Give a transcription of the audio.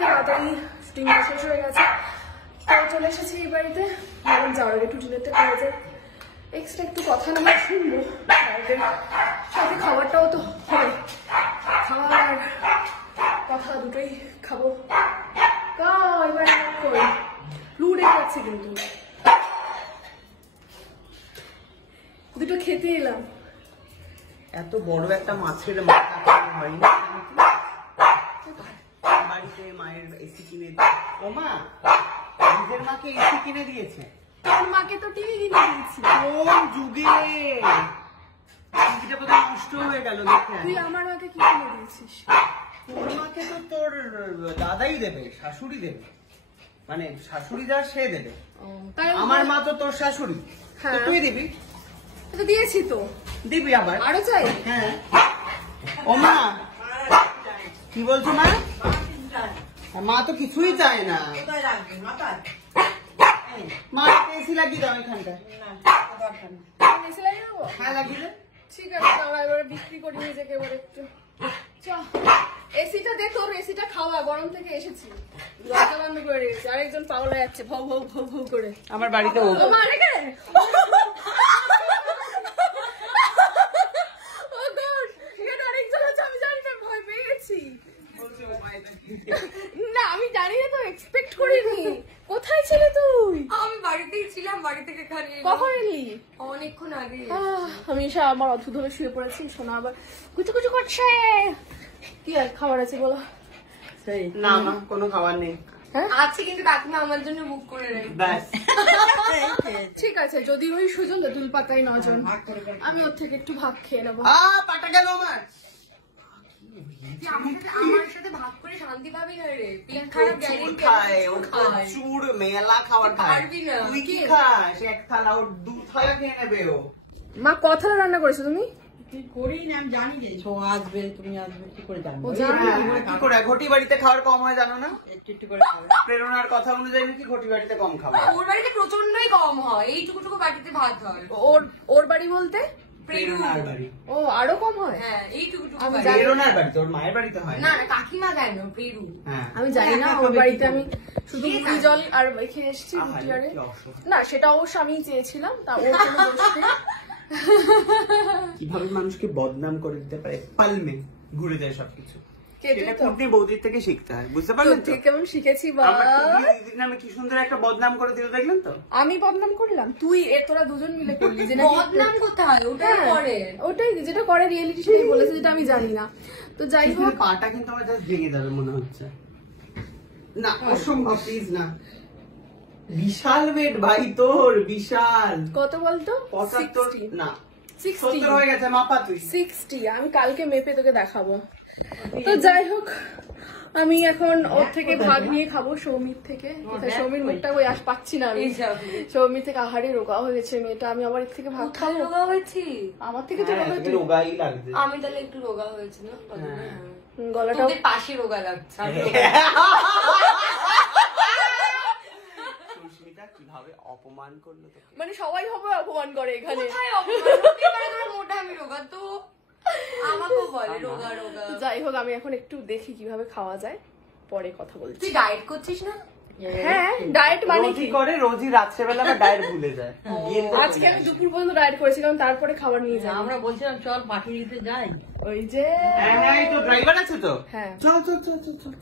থেকে তাড়াতাড়ি শুটিং শেষ হয়ে গেছে, তো চলে এসেছি এই বাড়িতে। এখন যাওয়ার আগে একটু ডিনারটা করা যায়, এক্সট্রা একটু কথা না শুনবো, সাথে খাবারটাও তো হবে, খাবার কথা দুটোই খাবো। এবার কই লুড়ে যাচ্ছে, কিন্তু দুটো খেতে এলাম। এত বড় একটা মাছের মাথা হয় না বাড়িতে? মায়ের এসি কিনে ও মা নিজের মাকে এসি কিনে দিয়েছে। তোর মাকে তো টিভি কিনে দিয়েছি। কোন যুগে টিভিটা কোথায় নষ্ট হয়ে গেল দেখে। তুই আমার মাকে কি কিনে দিয়েছিস? তোর মাকে তো তোর দাদাই দেবে, শাশুড়ি দেবে, মানে শাশুড়ি যা সে দেবে। আমার মা তো তোর শাশুড়ি, তুই দিবি। তো দিয়েছি তো, দিবি আবার আরো চাই। হ্যাঁ ও মা কি বলছো মা? মা তো কিছুই চায় না। মা এসি লাগিয়ে দাও এখানটা। হ্যাঁ লাগিয়ে দে। ঠিক আছে, আমরা এবারে বিক্রি করি নিজেকে এবার একটু। এসিটা দে, তোর এসিটা খাওয়া, গরম থেকে এসেছি, দরজা বন্ধ করে রেখেছি। আরেকজন পাগলা যাচ্ছে ভৌ ভৌ ভৌ ভৌ করে আমার বাড়িতে। না আমি জানি না, তো এক্সপেক্ট করিনি। কোথায় ছিলে তুই? আমি বাড়িতেই ছিলাম, বাড়ি থেকে এখানে। কখন এলি? অনেকক্ষণ আগে। আমি এসে আমার অদ্ভুত ভাবে শুয়ে পড়েছি, শোনা আবার কুচু কুচু করছে। কি আর খাবার আছে বলো? না মা কোনো খাবার নেই। আছে, কিন্তু কাকিমা আমার জন্য বুক করে রেখে। ব্যাস ঠিক আছে, যদি ওই সুজন তুল পাতাই নজন, আমি ওর থেকে একটু ভাগ খেয়ে নেবো। পাটা গেল আমার। আমার সাথে ভাগ করে শান্তি পাবি না রে। পেট খারাপ প্রচুর মেলা খাবার খায়। তুই কি খাস? এক থালা, ওর 2 থালা খেয়ে নেবে ও। মা কথা রান্না করেছো তুমি? করি না, আমি জানি যে আসবে, তুমি আসবে কি করে জানবো? কি করে ঘটি বাড়িতে খাওয়ার কম হয় জানো না? একটু একটু করে খাবে। প্রেরণার কথা অনুযায়ী নাকি ঘটি বাড়িতে কম খাওয়া। ওর বাড়িতে প্রচন্ডই কম হয়, এইটুকুটুকু বাড়িতে ভাত হয়। ওর বাড়ি বলতে প্রেরণার বাড়ি। ও আরো কম হয়? হ্যাঁ, এইটুকুটুকু। প্রেরণার বাড়িতে, ওর মায়ের বাড়িতে হয় না না, কাকিমা দেয় না, প্রেরু। আমি জানি না, ওর বাড়িতে আমি শুধু মুড়ি জল আর খেয়ে এসেছি রুটি আরে। না সেটা অবশ্য আমি চেয়েছিলাম, তা ওর কোনো দোষ নেই। কিভাবে মানুষকে বদনাম করে দিতে পারে, পালমে ঘুরে যায় সবকিছু। কেটে তো আপনি বৌদির থেকে শিখতে হয়, বুঝতে পারলেন তো? কেমন শিখেছি বাবা। দিদির নামে কি সুন্দর একটা বদনাম করে দিল, দেখলেন তো? আমি বদনাম করলাম? তুই তোরা দুজন মিলে করলি যে বদনাম কোথায়? ওটাই করে, ওটাই যেটা করে রিয়েলিটি সেটাই বলেছে, যেটা আমি জানি না। তো যাই হোক, পাটা কিন্তু আমার জাস্ট ভেঙে যাবে মনে হচ্ছে। না অসম্ভব, প্লিজ না। বিশাল ওয়েট ভাই তোর, বিশাল। কত বলতো? 75 না 60 70 হয়ে গেছে, মাপা তুই। 60। আমি কালকে মেপে তোকে দেখাবো। তো যাই হোক, আমি এখন ওর থেকে ভাগ নিয়ে খাবো, সৌমির থেকে। সৌমির মুখটা ওই আস পাচ্ছি না আমি। সৌমির থেকে আহারে রোগা হয়ে গেছে মেয়েটা, আমি আবার এর থেকে ভাগ খাবো। রোগা হয়েছি? আমার থেকে তো রোগাই লাগছে। আমি তাহলে একটু রোগা হয়েছি না, গলাটা পাশে রোগা লাগছে। কিভাবে অপমান করলো তোকে? মানে সবাই হবে অপমান করে এখানে। মোটা আমি রোগা তো আমাকেও বলে রোগা রোগা। যাই হোক, আমি এখন একটু দেখি কিভাবে খাওয়া যায়, পরে কথা বলছি। তুই ডায়েট করছিস না? হ্যাঁ, ডায়েট মানে কি করে রোজই রাত্রেবেলা ডায়েট ভুলে যায়। আজকে আমি দুপুর পর্যন্ত ডায়েট করেছিলাম, তারপরে খাবার নিয়ে যাই। আমরা বলছিলাম চল পাঠিয়ে দিতে যাই, ওই যে হ্যাঁ তো ড্রাইভার আছে তো। হ্যাঁ চল চল চল চল চল।